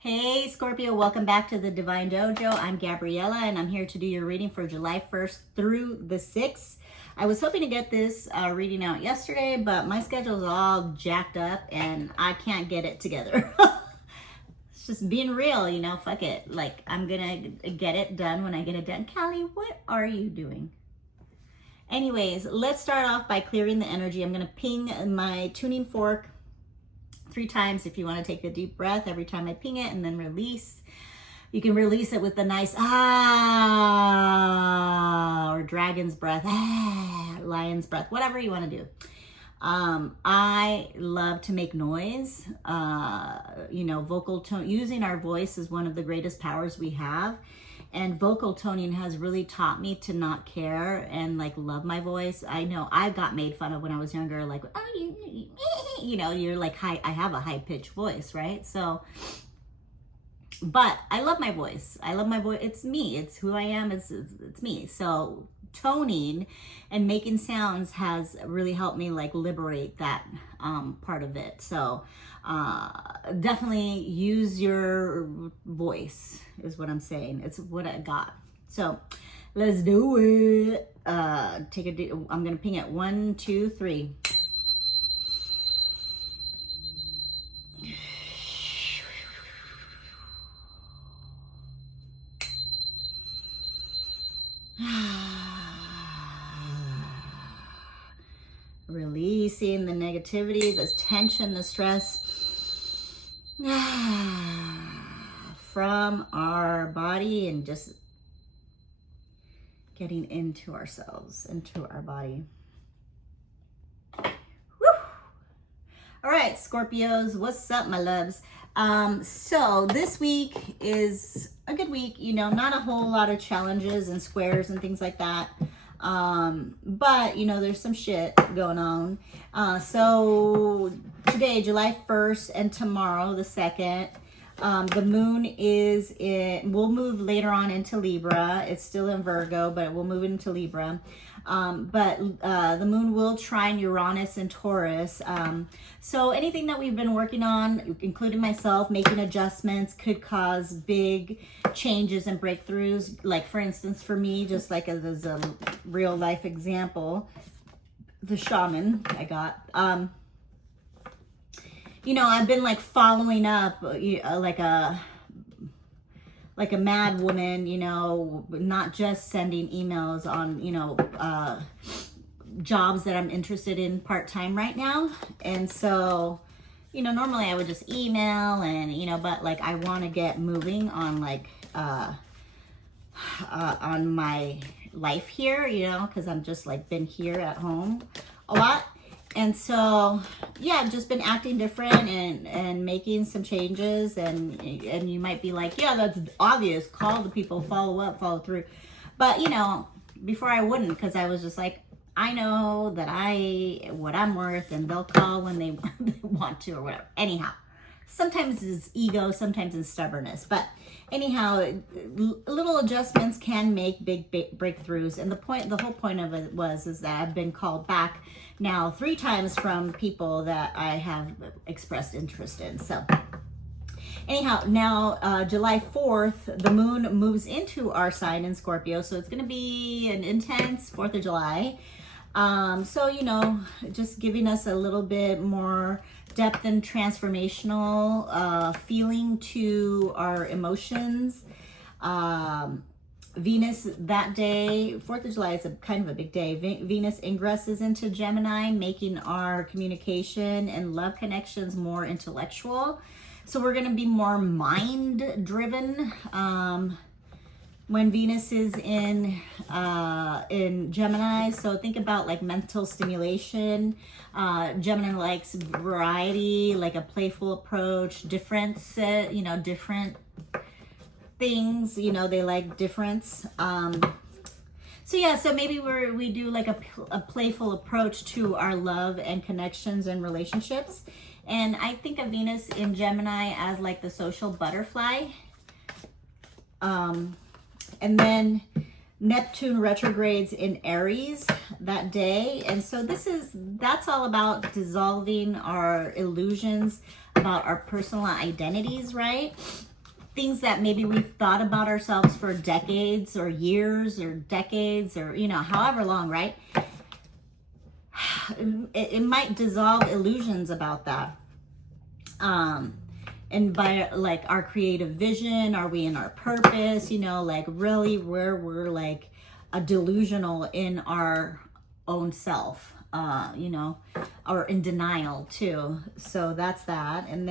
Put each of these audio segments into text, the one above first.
Hey Scorpio, welcome back to the Divine Dojo. I'm Gabriella and I'm here to do your reading for July 1st through the 6th. I was hoping to get this reading out yesterday, but my schedule is all jacked up and I can't get it together. It's just being real, you know, fuck it. Like, I'm gonna get it done when I get it done. Callie, what are you doing? Anyways, let's start off by clearing the energy. I'm gonna ping my tuning fork 3 times if you want to take a deep breath every time I ping it and then release. You can release it with the nice ah, or dragon's breath, ah, lion's breath, whatever you want to do. I love to make noise. You know, vocal tone, using our voice is one of the greatest powers we have. And vocal toning has really taught me to not care and like love my voice. I know I got made fun of when I was younger, like, oh, you know, you're like high. I have a high pitched voice, right? So, but I love my voice. I love my voice. It's me. It's who I am. It's me. So toning and making sounds has really helped me like liberate that part of it. So definitely use your voice is what I'm saying. It's what I got. So let's do it. Take a deep, I'm gonna ping it 1, 2, 3. Releasing the negativity, the tension, the stress from our body and just getting into ourselves, into our body. Woo! All right, Scorpios, what's up, my loves? So this week is a good week, you know, not a whole lot of challenges and squares and things like that. But you know, there's some shit going on. So today, July 1st and tomorrow, the 2nd, the moon is we'll move later on into Libra. It's still in Virgo, but we'll move into Libra. But the moon will trine Uranus and Taurus. So anything that we've been working on, including myself, making adjustments, could cause big changes and breakthroughs. Like, for instance, for me, just like as a real life example, the shaman I got, you know, I've been like following up like a mad woman, you know, not just sending emails on, you know, jobs that I'm interested in part-time right now. And so, you know, normally I would just email and, you know, but like I want to get moving on like, on my life here, you know, because I'm just like been here at home a lot. And so, yeah, I've just been acting different and making some changes. And you might be like, yeah, that's obvious. Call the people, follow up, follow through. But, you know, before I wouldn't, because I was just like, I know that what I'm worth, and they'll call when they want to or whatever. Anyhow, sometimes it's ego, sometimes it's stubbornness. But anyhow, little adjustments can make big breakthroughs. And the whole point of it is that I've been called back now 3 times from people that I have expressed interest in. So anyhow, now July 4th, the moon moves into our sign in Scorpio. So it's going to be an intense 4th of July. So, you know, just giving us a little bit more depth and transformational feeling to our emotions. Venus that day, 4th of July is kind of a big day. Venus ingresses into Gemini, making our communication and love connections more intellectual. So we're going to be more mind driven. When Venus is in Gemini, so think about like mental stimulation. Gemini likes variety, like a playful approach, difference, you know, different things, you know, they like difference. So yeah, so maybe we do like a playful approach to our love and connections and relationships. And I think of Venus in Gemini as like the social butterfly. And then Neptune retrogrades in Aries that day. And so that's all about dissolving our illusions about our personal identities, right? things that maybe we've thought about ourselves for decades or years or decades or, you know, however long, right? It might dissolve illusions about that. And by like our creative vision, are we in our purpose, you know, like really where we're like a delusional in our own self, you know, or in denial too. So that's that. And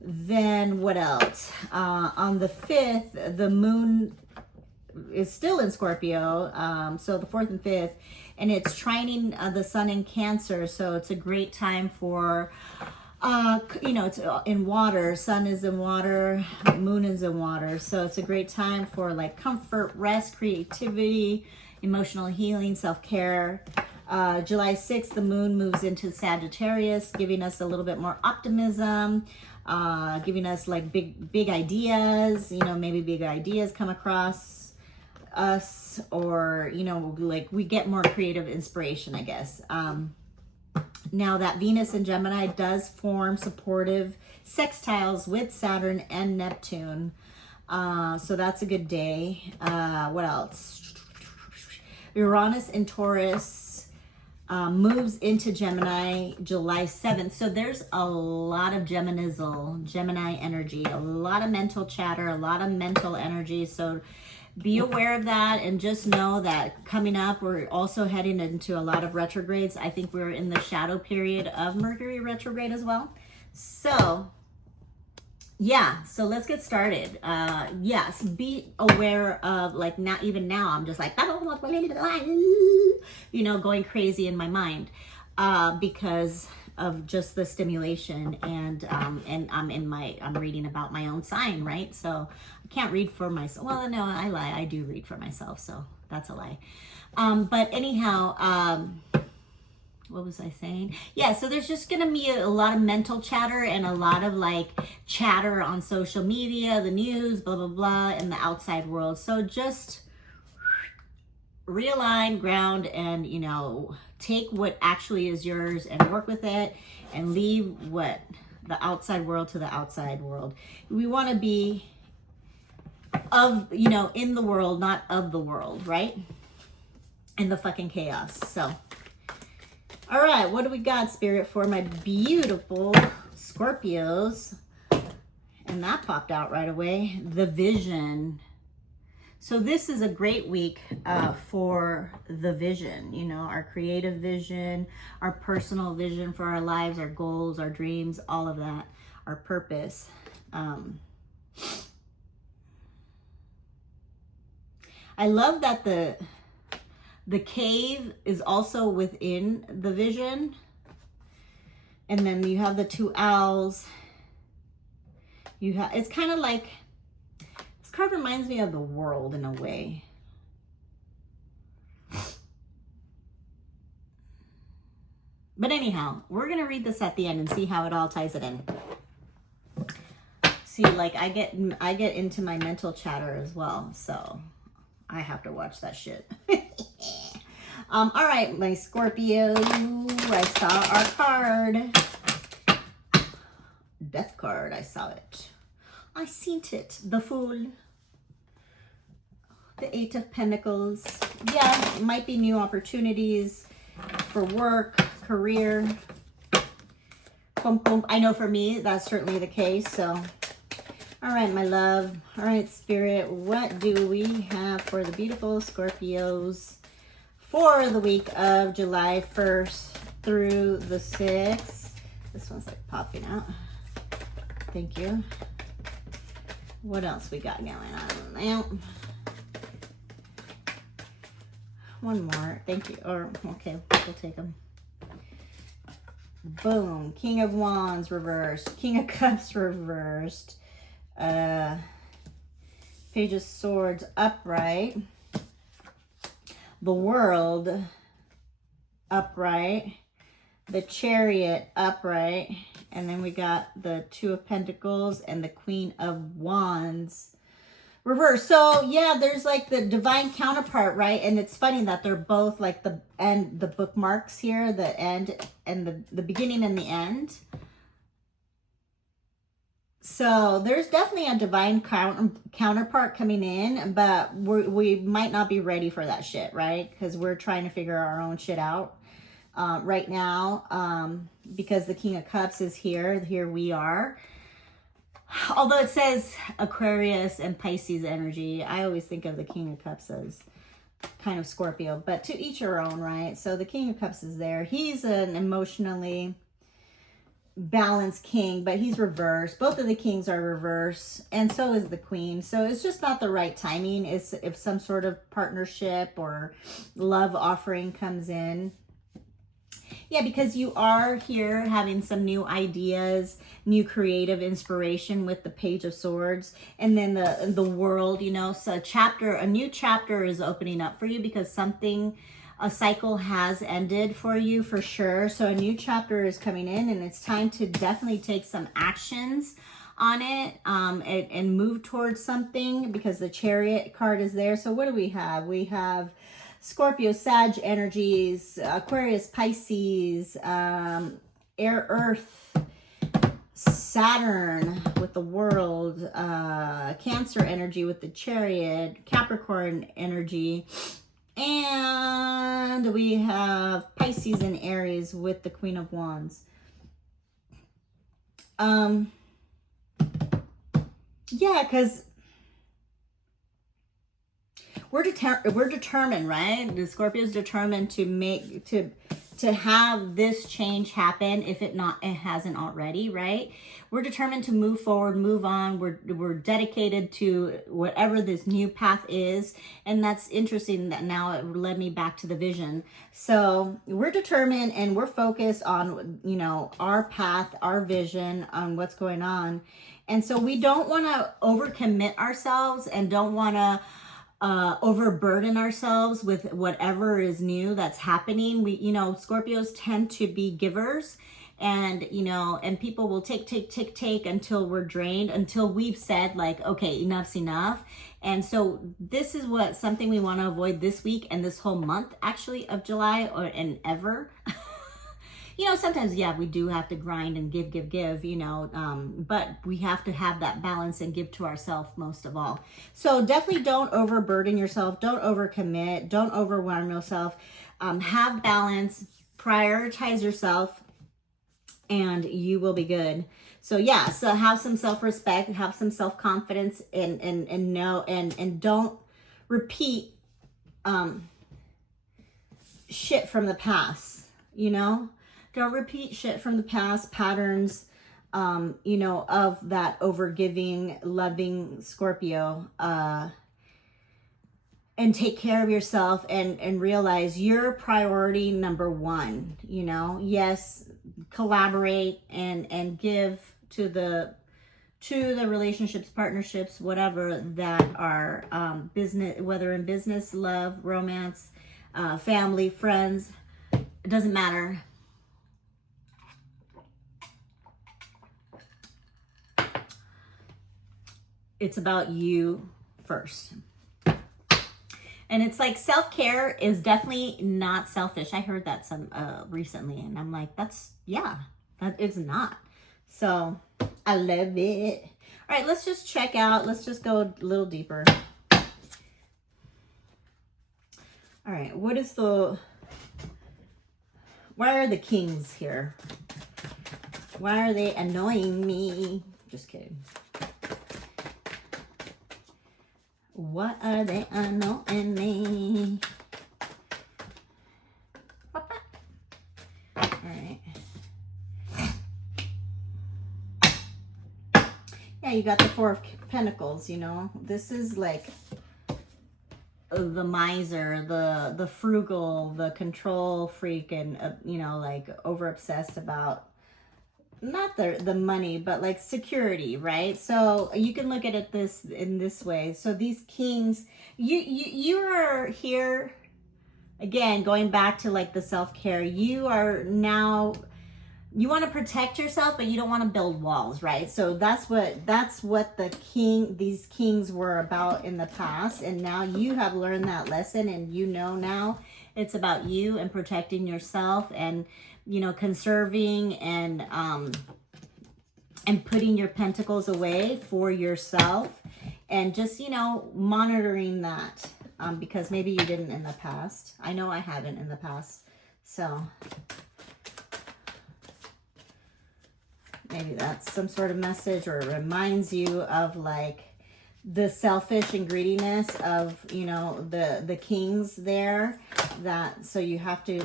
then what else? On the 5th, the moon is still in Scorpio. So the 4th and 5th, and it's trining the sun in Cancer. So it's a great time for, you know, it's in water. Sun is in water, moon is in water. So it's a great time for like comfort, rest, creativity, emotional healing, self-care. July 6th, the moon moves into Sagittarius, giving us a little bit more optimism, giving us like big ideas, you know, maybe big ideas come across us, or, you know, like we get more creative inspiration, I guess. Now that Venus in Gemini does form supportive sextiles with Saturn and Neptune. So that's a good day. What else? Uranus in Taurus moves into Gemini July 7th. So there's a lot of Gemini energy, a lot of mental chatter, a lot of mental energy. So be aware of that, and just know that coming up, we're also heading into a lot of retrogrades. I think we're in the shadow period of Mercury retrograde as well. So yeah, so let's get started. Yes, be aware of, like, not even now, I'm just like, you know, going crazy in my mind because of just the stimulation, and I'm reading about my own sign, right? So I can't read for myself. Well, no, I lie. I do read for myself, so that's a lie. But anyhow, what was I saying? Yeah, so there's just gonna be a lot of mental chatter and a lot of like chatter on social media, the news, blah, blah, blah, in the outside world. So just realign, ground, and, you know, take what actually is yours and work with it, and leave what the outside world to the outside world. We want to be of, you know, in the world, not of the world, right? In the fucking chaos. So, all right, what do we got, Spirit, for my beautiful Scorpios? And that popped out right away. The vision. So this is a great week for the vision, you know, our creative vision, our personal vision for our lives, our goals, our dreams, all of that, our purpose. I love that the cave is also within the vision. And then you have the two owls. You have, it's kind of like, this card reminds me of the world in a way. But anyhow, we're going to read this at the end and see how it all ties it in. See, like I get into my mental chatter as well, so I have to watch that shit. All right, my Scorpio, I saw our card. Death card, I saw it. I seen it. The Fool. The Eight of Pentacles. Yeah, it might be new opportunities for work, career. Boom, boom. I know for me, that's certainly the case. So, all right, my love. All right, Spirit, what do we have for the beautiful Scorpios for the week of July 1st through the 6th? This one's like popping out. Thank you. What else we got going on now? One more. Thank you. Or, okay, we'll take them. Boom. King of Wands reversed. King of Cups reversed. Page of Swords upright. The World upright. The Chariot upright. And then we got the Two of Pentacles and the Queen of Wands reversed. So yeah, there's like the divine counterpart, right? And it's funny that they're both like the end, the bookmarks here, the end and the beginning and the end. So there's definitely a divine counterpart coming in, but we might not be ready for that shit, right? Because we're trying to figure our own shit out right now, because the King of Cups is here. Here we are. Although it says Aquarius and Pisces energy, I always think of the King of Cups as kind of Scorpio, but to each your own, right? So the King of Cups is there. He's an emotionally balanced king, but he's reversed. Both of the kings are reversed, and so is the queen. So it's just not the right timing. It's if some sort of partnership or love offering comes in. Yeah, because you are here having some new ideas, new creative inspiration with the Page of Swords, and then the world, you know. So a new chapter is opening up for you because a cycle has ended for you for sure. So a new chapter is coming in, and it's time to definitely take some actions on it, and move towards something, because the Chariot card is there. So what do we have? We have Scorpio, Sag energies, Aquarius, Pisces, Air, Earth, Saturn with the World, Cancer energy with the Chariot, Capricorn energy, and we have Pisces and Aries with the Queen of Wands. Yeah, because we're determined, right? The Scorpio's determined to have this change happen if it hasn't already, right? We're determined to move forward, move on. We're dedicated to whatever this new path is. And that's interesting that now it led me back to the vision. So we're determined and we're focused on, you know, our path, our vision, on what's going on. And so we don't want to overcommit ourselves and don't want to overburden ourselves with whatever is new that's happening. You know, Scorpios tend to be givers, and, you know, and people will take until we're drained, until we've said like, okay, enough's enough. And so this is something we want to avoid this week and this whole month actually of July, and ever. You know, sometimes, yeah, we do have to grind and give, you know, but we have to have that balance and give to ourselves most of all. So definitely don't overburden yourself. Don't overcommit. Don't overwhelm yourself. Have balance. Prioritize yourself, and you will be good. So yeah, so have some self-respect, have some self-confidence, and know, and don't repeat shit from the past, you know? Don't repeat shit from the past, patterns, you know, of that overgiving, loving Scorpio, and take care of yourself, and realize you're priority number one, you know. Yes, collaborate and give to the relationships, partnerships, whatever that are business, whether in business, love, romance, family, friends, it doesn't matter. It's about you first. And it's like self-care is definitely not selfish. I heard that recently, and I'm like, that is not. So I love it. All right, let's just check out. Let's just go a little deeper. All right, why are the kings here? Why are they annoying me? Just kidding. What are they annoying me? All right. Yeah, you got the Four of Pentacles, you know. This is like the miser, the frugal, the control freak, and, you know, like over obsessed about not the money, but like security, right? So you can look at it in this way. So these kings, you are here again, going back to like the self-care. You are now, you want to protect yourself, but you don't want to build walls, right? So that's what these kings were about in the past, and now you have learned that lesson, and you know now it's about you and protecting yourself, and, you know, conserving and and putting your pentacles away for yourself, and just, you know, monitoring that, because maybe you didn't in the past. I know I haven't in the past. So maybe that's some sort of message, or it reminds you of like the selfish and greediness of, you know, the kings there, that so you have to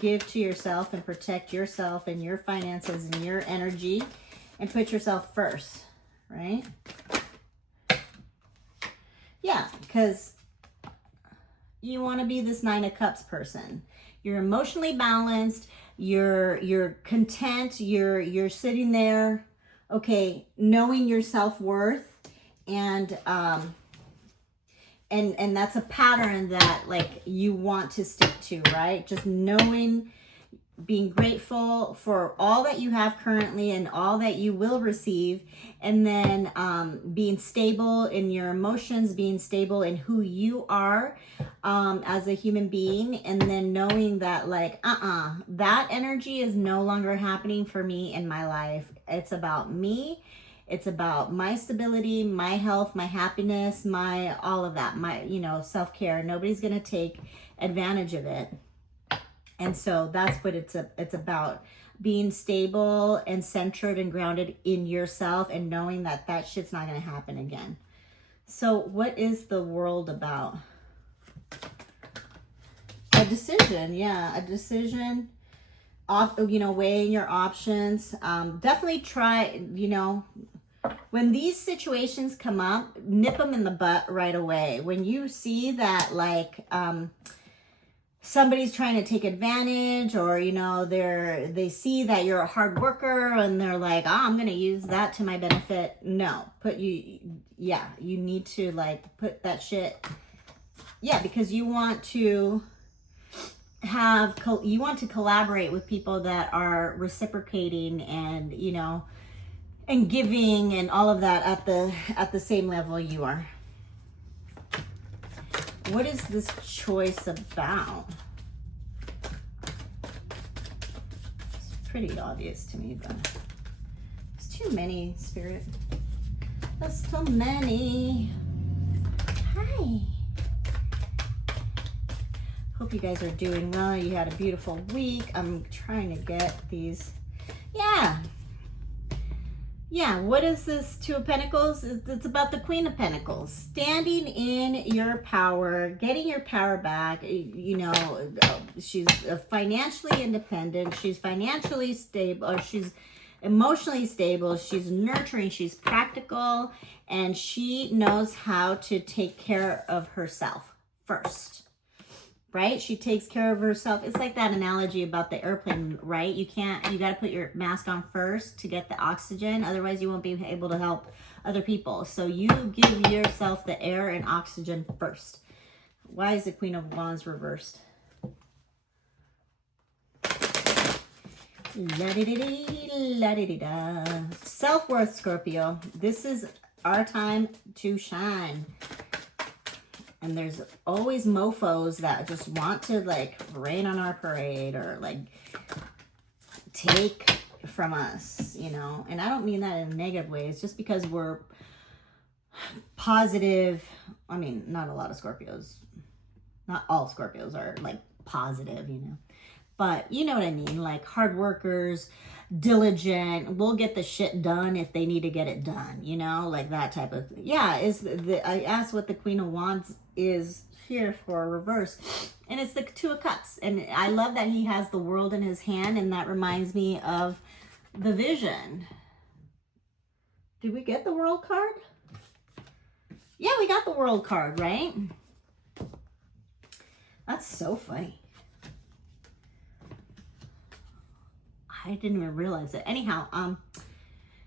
give to yourself and protect yourself and your finances and your energy and put yourself first, right? Yeah, because you want to be this 9 of Cups person. You're emotionally balanced, you're content, you're sitting there, okay, knowing your self-worth, and that's a pattern that like you want to stick to, right? Just knowing, being grateful for all that you have currently and all that you will receive, and then being stable in your emotions, being stable in who you are as a human being, and then knowing that like that energy is no longer happening for me in my life. It's about me. It's about my stability, my health, my happiness, my all of that, my, you know, self-care. Nobody's going to take advantage of it. And so that's what it's about, being stable and centered and grounded in yourself, and knowing that that shit's not going to happen again. So what is the world about? A decision. Yeah, a decision. You know, weighing your options. Definitely try, you know, when these situations come up, nip them in the butt right away. When you see that like somebody's trying to take advantage, or, you know, they see that you're a hard worker and they're like, I'm going to use that to my benefit. No, you need to like put that shit. Yeah, because you want to collaborate with people that are reciprocating and, you know, and giving and all of that at the same level you are. What is this choice about? It's pretty obvious to me, but there's too many, Spirit. There's too many. Hi. Hope you guys are doing well. You had a beautiful week. I'm trying to get these. Yeah, what is this Two of Pentacles? It's about the Queen of Pentacles. Standing in your power, getting your power back. You know, she's financially independent. She's financially stable. Or she's emotionally stable. She's nurturing. She's practical. And she knows how to take care of herself first. Right? She takes care of herself. It's like that analogy about the airplane, right? You got to put your mask on first to get the oxygen. Otherwise, you won't be able to help other people. So you give yourself the air and oxygen first. Why is the Queen of Wands reversed? La-di-di-di, self-worth, Scorpio. This is our time to shine. And there's always mofos that just want to like rain on our parade, or like take from us, you know. And I don't mean that in a negative way. It's just because we're positive. I mean, not a lot of Scorpios. Not all Scorpios are like positive, you know. But you know what I mean? Like hard workers, diligent, will get the shit done if they need to get it done, you know, like that type of. Yeah, I asked what the Queen of Wands is here for, reverse, and it's the Two of Cups. And I love that he has the world in his hand, and that reminds me of the Vision. Did we get the World card? Yeah, we got the World card, right? That's so funny. I didn't even realize it. Anyhow,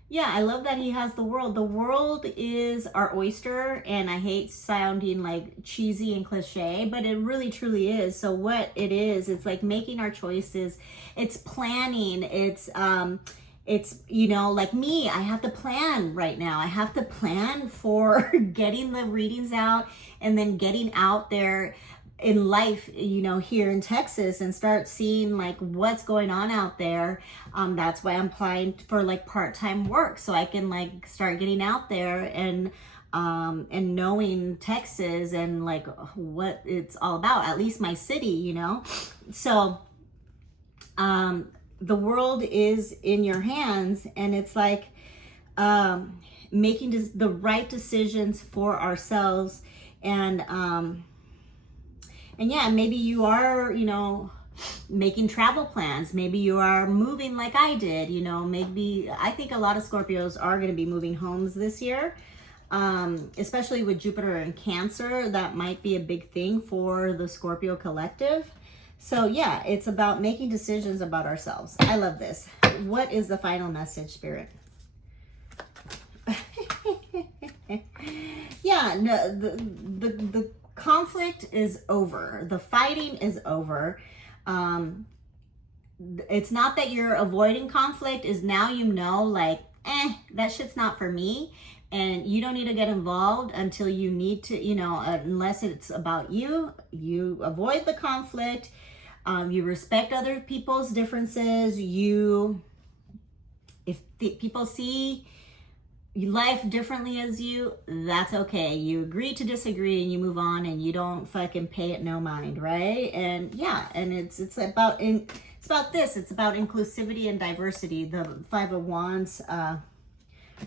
yeah, I love that he has the world. The world is our oyster, and I hate sounding like cheesy and cliche, but it really truly is. So what it is, it's like making our choices. It's planning. It's you know, like me, I have to plan right now. I have to plan for getting the readings out, and then getting out there in life, here in Texas, and start seeing like what's going on out there. That's why I'm applying for like part-time work, so I can like start getting out there and knowing Texas and like what it's all about, at least my city, So the world is in your hands, and it's like making the right decisions for ourselves. And yeah, maybe you are, making travel plans. Maybe you are moving like I did, maybe I think a lot of Scorpios are going to be moving homes this year. Especially with Jupiter and Cancer, that might be a big thing for the Scorpio collective. So yeah, it's about making decisions about ourselves. I love this. What is the final message, Spirit? Yeah, no, the conflict is over. The fighting is over. It's not that you're avoiding conflict, is now like, that shit's not for me. And you don't need to get involved until you need to, unless it's about you. You avoid the conflict. You respect other people's differences. If people see life differently as you, that's okay. You agree to disagree and you move on, and you don't fucking pay it no mind, right? And yeah, and it's about this. It's about inclusivity and diversity. The Five of Wands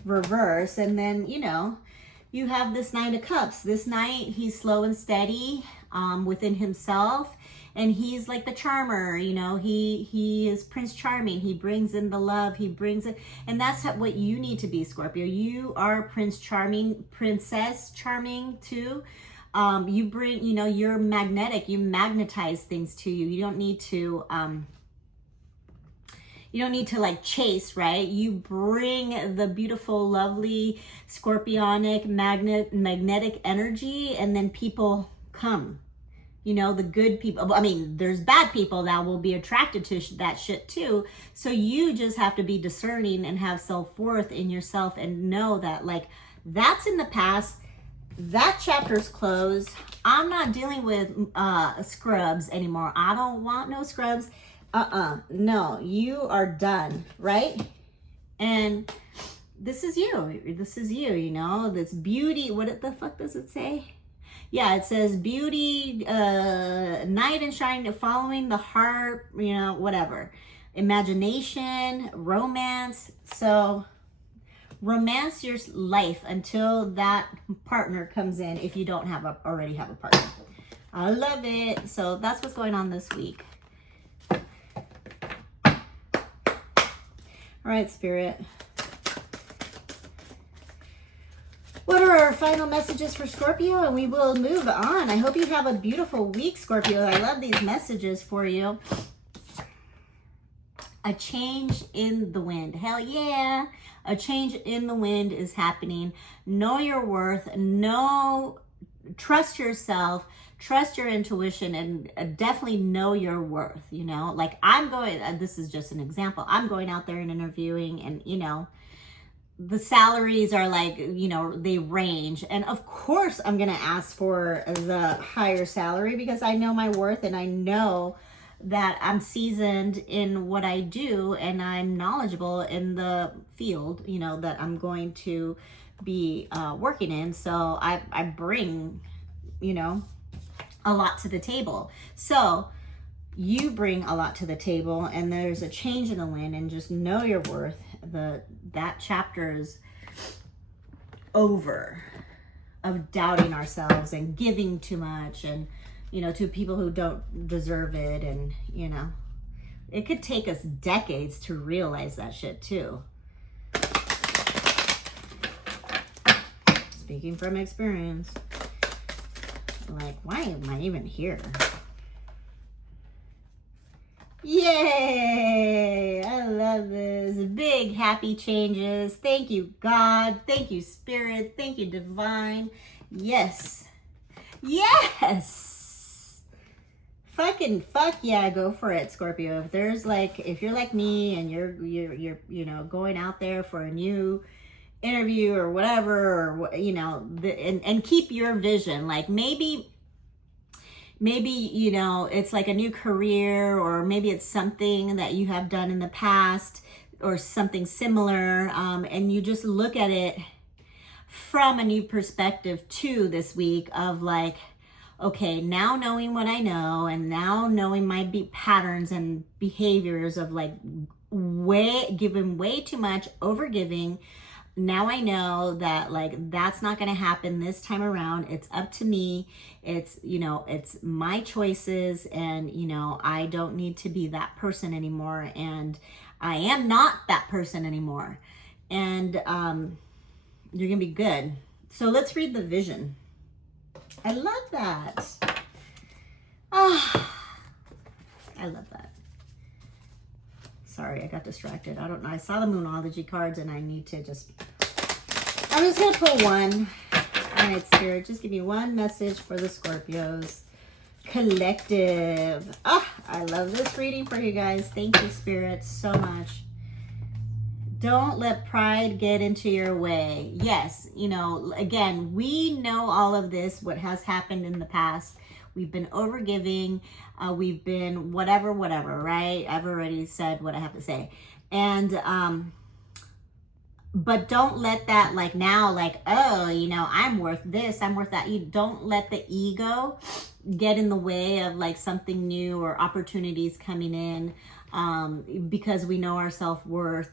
reverse, and then you have this Knight of Cups. This Knight, he's slow and steady within himself. And he's like the charmer, he is Prince Charming. He brings in the love, he brings it. And that's what you need to be, Scorpio. You are Prince Charming, Princess Charming too. You bring, you're magnetic. You magnetize things to you. You don't need to like chase, right? You bring the beautiful, lovely, scorpionic, magnetic energy, and then people come. The good people. I mean, there's bad people that will be attracted to that shit too. So you just have to be discerning and have self-worth in yourself and know that like that's in the past. That chapter's closed. I'm not dealing with scrubs anymore. I don't want no scrubs. No, you are done, right? And this is you. This beauty. What the fuck does it say? Yeah, it says beauty, knight and shine, following the heart, whatever. Imagination, romance. So romance your life until that partner comes in, if you don't already have a partner. I love it. So that's what's going on this week. All right, Spirit. What are our final messages for Scorpio? And we will move on. I hope you have a beautiful week, Scorpio. I love these messages for you. A change in the wind. Hell yeah. A change in the wind is happening. Know your worth. Trust yourself. Trust your intuition, and definitely know your worth. Like this is just an example. I'm going out there and interviewing, and the salaries are like, they range. And of course, I'm going to ask for the higher salary because I know my worth, and I know that I'm seasoned in what I do, and I'm knowledgeable in the field, that I'm going to be working in. So I bring, a lot to the table. So you bring a lot to the table, and there's a change in the wind, and just know your worth. That chapter is over of doubting ourselves and giving too much, and to people who don't deserve it. And it could take us decades to realize that shit too. Speaking from experience. Like, why am I even here? Yay! I love this. Big happy changes. Thank you, God. Thank you, Spirit. Thank you, Divine. Yes. Yes! Fuck yeah, go for it, Scorpio. If you're like me and you're going out there for a new interview or whatever, or and keep your vision. Like maybe maybe, you know, it's like a new career, or maybe it's something that you have done in the past or something similar. And you just look at it from a new perspective too this week of like, okay, now knowing what I know, and now knowing my patterns and behaviors of like giving way too much, over giving. Now I know that like that's not going to happen this time around. It's up to me. It's, you know, it's my choices, and, you know, I don't need to be that person anymore, and I am not that person anymore. And you're going to be good. So let's read the vision. I love that. Ah, I love that. Sorry, I got distracted. I don't know. I saw the Moonology cards, and I need to just... I'm just going to pull one. All right, Spirit, just give me one message for the Scorpios. Collective. Ah, I love this reading for you guys. Thank you, Spirit, so much. Don't let pride get into your way. Yes, you know, again, we know all of this, what has happened in the past. We've been overgiving. We've been whatever, right? I've already said what I have to say. And, but don't let that like now, like, oh, you know, I'm worth this, I'm worth that. You don't let the ego get in the way of like something new or opportunities coming in, because we know our self-worth.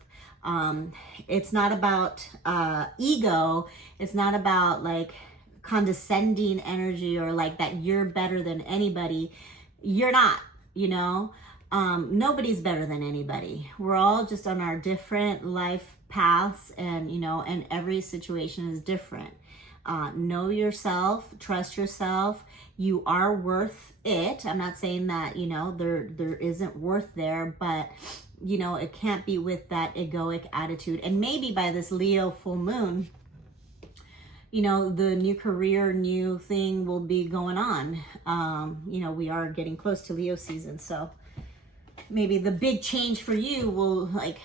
It's not about ego. It's not about like condescending energy or like that you're better than anybody. You're not, you know. Nobody's better than anybody. We're all just on our different life paths, and, you know, and every situation is different. Know yourself, trust yourself. You are worth it. I'm not saying that, you know, there isn't worth there, but, you know, it can't be with that egoic attitude. And maybe by this Leo full moon, you know, the new career, new thing will be going on. You know, we are getting close to Leo season, so maybe the big change for you will like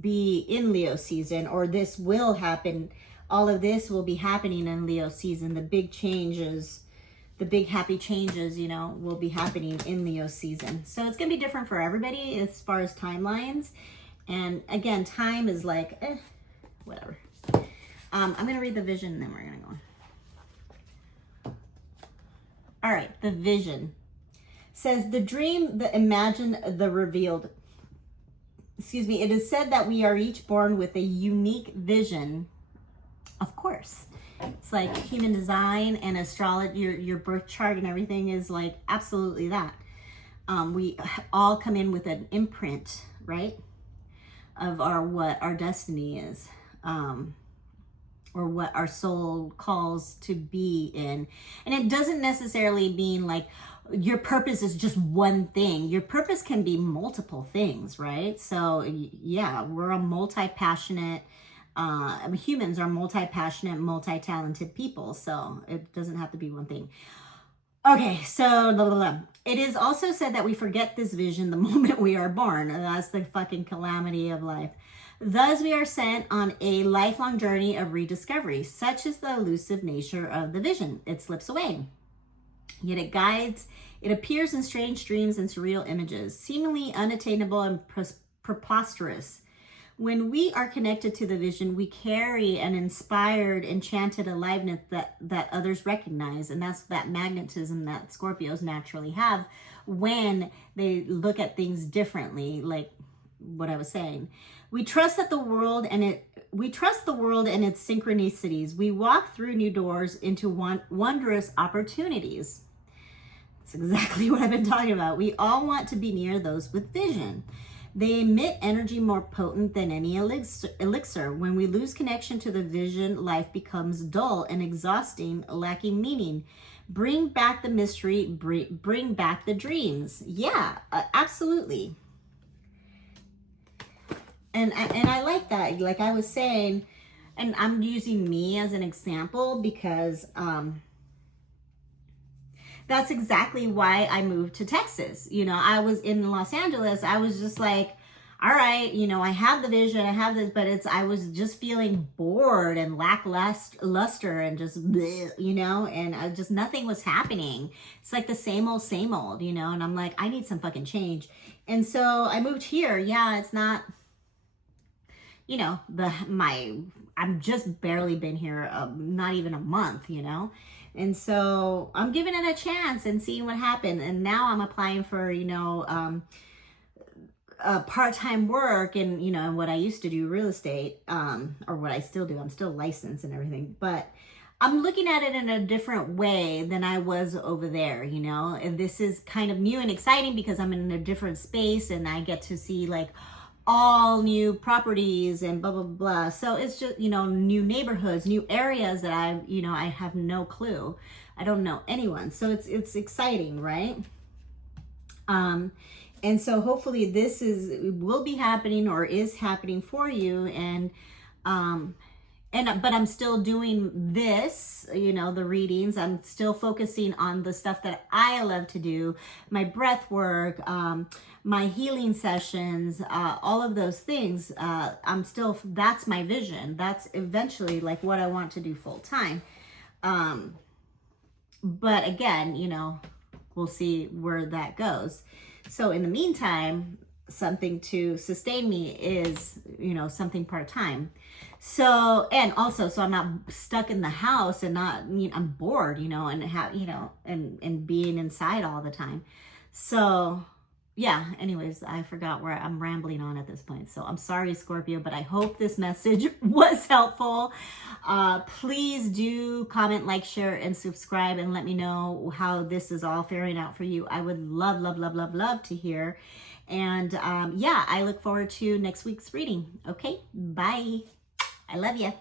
be in Leo season, or this will happen. All of this will be happening in Leo season. The big changes, the big happy changes, you know, will be happening in Leo season. So it's going to be different for everybody as far as timelines. And again, time is like, whatever. I'm going to read the vision, and then we're going to go on. All right, the vision says, the dream, the imagined, the revealed. Excuse me. It is said that we are each born with a unique vision. Of course, it's like human design and astrology, your birth chart and everything is like absolutely that. We all come in with an imprint, right, of what our destiny is, or what our soul calls to be in. And it doesn't necessarily mean like your purpose is just one thing. Your purpose can be multiple things, right? So yeah, we're a multi-passionate, humans are multi-passionate, multi-talented people. So it doesn't have to be one thing. Okay, so blah, blah, blah. It is also said that we forget this vision the moment we are born. That's the fucking calamity of life. Thus, we are sent on a lifelong journey of rediscovery. Such is the elusive nature of the vision. It slips away. Yet it guides, it appears in strange dreams and surreal images, seemingly unattainable and preposterous. When we are connected to the vision, we carry an inspired, enchanted aliveness that others recognize. And that's that magnetism that Scorpios naturally have when they look at things differently, like what I was saying. We trust the world and its synchronicities. We walk through new doors into wondrous opportunities. That's exactly what I've been talking about. We all want to be near those with vision. They emit energy more potent than any elixir. When we lose connection to the vision, life becomes dull and exhausting, lacking meaning. Bring back the mystery, bring back the dreams. Yeah, absolutely. And I like that. Like I was saying, and I'm using me as an example because that's exactly why I moved to Texas. You know, I was in Los Angeles. I was just like, all right, you know, I have the vision, I have this, but I was just feeling bored and lackluster and just, bleh, you know, and just nothing was happening. It's like the same old, you know, and I'm like, I need some fucking change. And so I moved here. Yeah, it's not, you know, I've just barely been here, not even a month, you know. And so I'm giving it a chance and seeing what happened. And now I'm applying for, you know, part-time work and, you know, what I used to do, real estate, or what I still do. I'm still licensed and everything, but I'm looking at it in a different way than I was over there, you know. And this is kind of new and exciting because I'm in a different space and I get to see like all new properties and blah, blah, blah. So it's just, you know, new neighborhoods, new areas that I have no clue. I don't know anyone. So it's exciting, right? And so hopefully this will be happening or is happening for you. But I'm still doing this, you know, the readings. I'm still focusing on the stuff that I love to do, my breath work, my healing sessions, all of those things. That's my vision. That's eventually like what I want to do full time. But again, you know, we'll see where that goes. So in the meantime, something to sustain me is, you know, something part-time. So, and also, so I'm not stuck in the house and not, you know, I'm bored, you know, and have, you know, and being inside all the time. So yeah, anyways, I forgot where I'm rambling on at this point. So I'm sorry, Scorpio, but I hope this message was helpful. Please do comment, like, share, and subscribe, and let me know how this is all faring out for you. I would love, love, love, love, love to hear. And yeah, I look forward to next week's reading. Okay, bye. I love you.